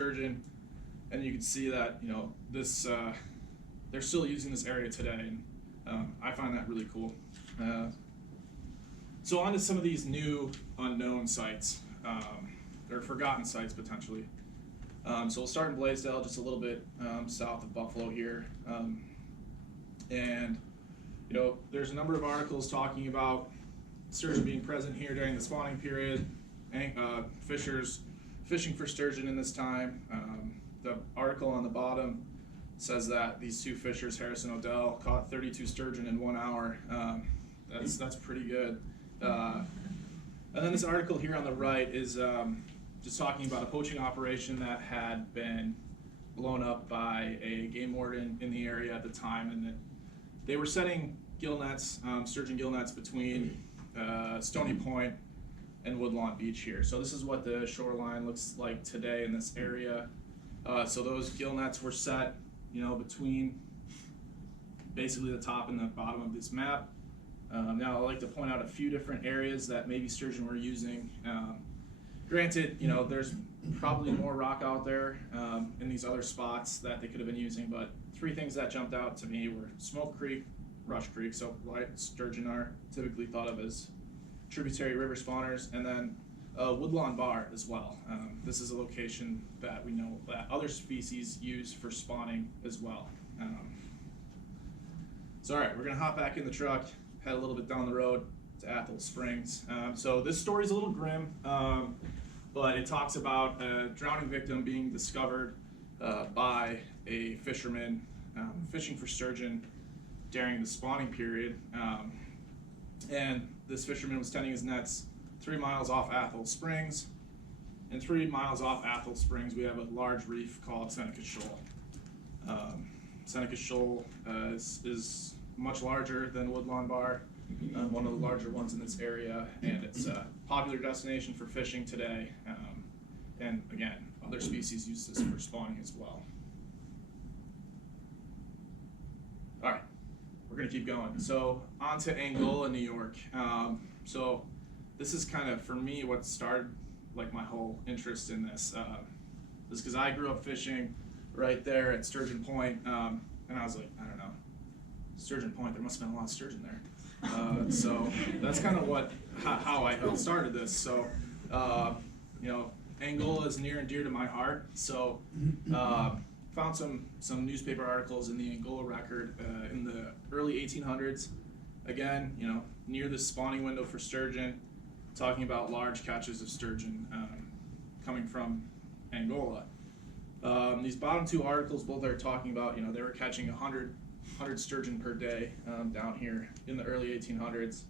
Sturgeon, and you can see that this they're still using this area today, and I find that really cool. So on to some of these new unknown sites, or forgotten sites potentially. So we'll start in Blaisdell, just a little bit south of Buffalo here, and there's a number of articles talking about sturgeon being present here during the spawning period, fishers fishing for sturgeon in this time. The article on the bottom says that these two fishers, Harris and Odell, caught 32 sturgeon in 1 hour. That's pretty good. And then this article here on the right is just talking about a poaching operation that had been blown up by a game warden in the area at the time, and that they were setting gill nets, sturgeon gill nets between Stony Point and Woodlawn Beach here. So this is what the shoreline looks like today in this area. So those gill nets were set, between basically the top and the bottom of this map. Now I'd like to point out a few different areas that maybe sturgeon were using. Granted, there's probably more rock out there in these other spots that they could have been using, but three things that jumped out to me were Smoke Creek, Rush Creek, so sturgeon are typically thought of as tributary river spawners, and then Woodlawn Bar as well. This is a location that we know that other species use for spawning as well. So all right, we're gonna hop back in the truck, head a little bit down the road to Athol Springs. So this story's a little grim, but it talks about a drowning victim being discovered by a fisherman fishing for sturgeon during the spawning period. And this fisherman was tending his nets 3 miles off Athol Springs. And 3 miles off Athol Springs, we have a large reef called Seneca Shoal. Seneca Shoal is much larger than Woodlawn Bar, one of the larger ones in this area, and it's a popular destination for fishing today. And again, other species use this for spawning as well. All right, we're gonna keep going. So on to Angola, New York. So this is kind of, for me, what started like my whole interest in this. Is because I grew up fishing right there at Sturgeon Point, and I was like, I don't know, Sturgeon Point, there must have been a lot of sturgeon there. So that's kind of how I started this. So Angola is near and dear to my heart. So found some newspaper articles in the Angola Record in the early 1800s. Again, near the spawning window for sturgeon, talking about large catches of sturgeon coming from Angola. These bottom two articles both are talking about, they were catching 100 sturgeon per day down here in the early 1800s.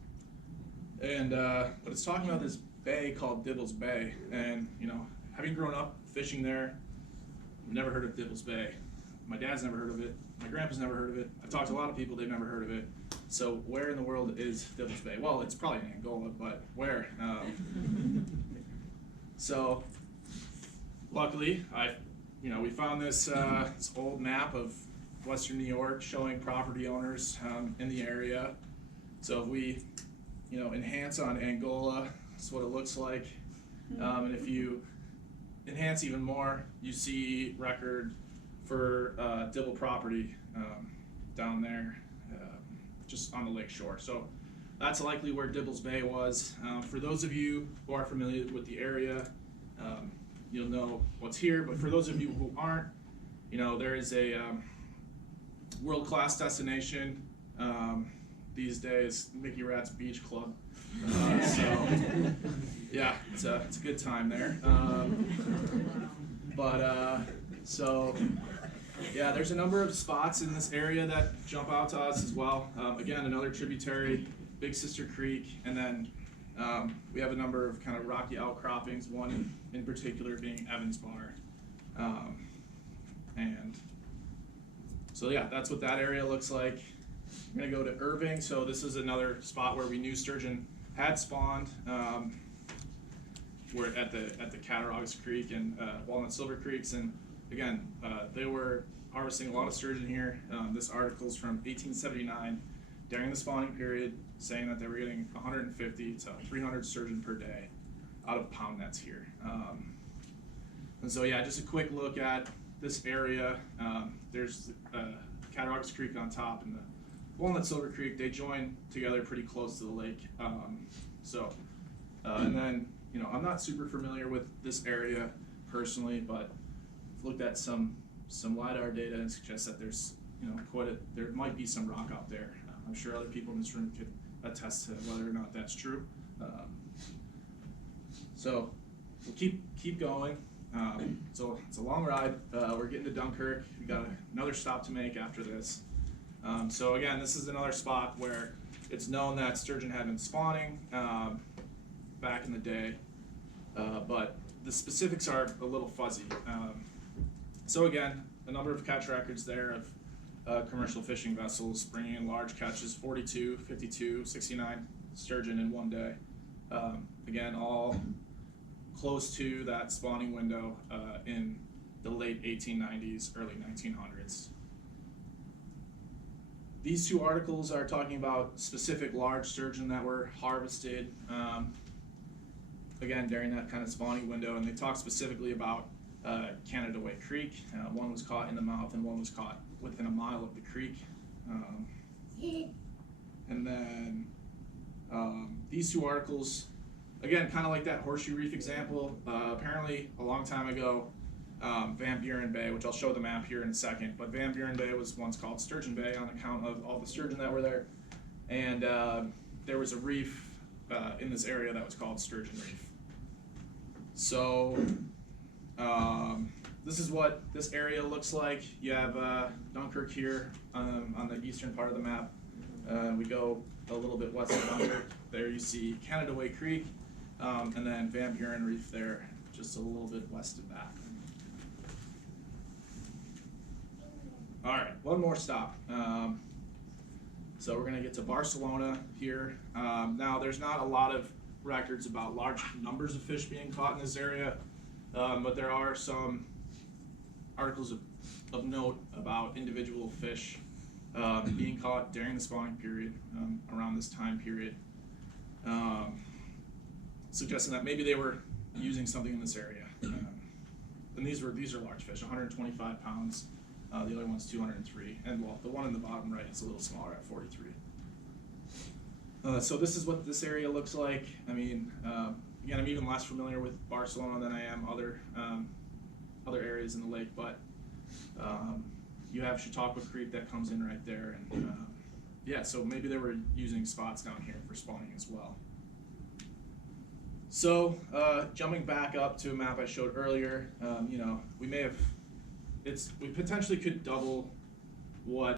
And but it's talking about this bay called Dibbles Bay, and having grown up fishing there, I've never heard of Dibbles Bay. My dad's never heard of it. My grandpa's never heard of it. I've talked to a lot of people, they've never heard of it. So where in the world is Dibbles Bay? Well, it's probably in Angola, but where? So luckily, we found this old map of Western New York showing property owners in the area. So if we, enhance on Angola, that's what it looks like. And if you enhance even more, you see record for Dibble property down there, just on the lake shore. So that's likely where Dibbles Bay was. For those of you who are familiar with the area, you'll know what's here, but for those of you who aren't, there is a world-class destination these days, Mickey Rat's Beach Club. So yeah, it's a good time there. So yeah, there's a number of spots in this area that jump out to us as well. Again, another tributary, Big Sister Creek, and then we have a number of kind of rocky outcroppings, one in particular being Evans Bar. And so yeah, that's what that area looks like. We're gonna go to Irving. So this is another spot where we knew sturgeon had spawned. We're at the Cattaraugus Creek and Walnut Silver Creeks, and again, they were harvesting a lot of sturgeon here. This article's from 1879, during the spawning period, saying that they were getting 150 to 300 sturgeon per day out of pound nets here. And so yeah, just a quick look at this area. There's Cattaraugus Creek on top and the Walnut Silver Creek. They join together pretty close to the lake. And then, you know, I'm not super familiar with this area personally, but I've looked at some LiDAR data and suggests that there's, you know, there might be some rock out there. I'm sure other people in this room could attest to whether or not that's true. So we'll keep going. So it's a long ride. We're getting to Dunkirk. We got another stop to make after this. So again, this is another spot where it's known that sturgeon had been spawning back in the day, but the specifics are a little fuzzy. So again, a number of catch records there of commercial fishing vessels bringing in large catches, 42, 52, 69 sturgeon in one day. Again, all close to that spawning window in the late 1890s, early 1900s. These two articles are talking about specific large sturgeon that were harvested, again, during that kind of spawning window, and they talk specifically about Canada Way Creek. One was caught in the mouth and one was caught within a mile of the creek. And then these two articles, again, kind of like that Horseshoe Reef example, apparently a long time ago, Van Buren Bay, which I'll show the map here in a second, but Van Buren Bay was once called Sturgeon Bay on account of all the sturgeon that were there. And there was a reef in this area that was called Sturgeon Reef. So this is what this area looks like. You have Dunkirk here on the eastern part of the map. We go a little bit west of Dunkirk. There you see Canada Way Creek, and then Van Buren Reef there, just a little bit west of that. All right, one more stop. So we're gonna get to Barcelona here. Now there's not a lot of records about large numbers of fish being caught in this area, but there are some articles of note about individual fish being caught during the spawning period, around this time period, suggesting that maybe they were using something in this area. And these are large fish, 125 pounds. The other one's 203, and well, the one in the bottom right is a little smaller at 43. So this is what this area looks like. I mean, again, I'm even less familiar with Barcelona than I am other areas in the lake, but you have Chautauqua Creek that comes in right there, and yeah, so maybe they were using spots down here for spawning as well. So jumping back up to a map I showed earlier, you know, we potentially could double what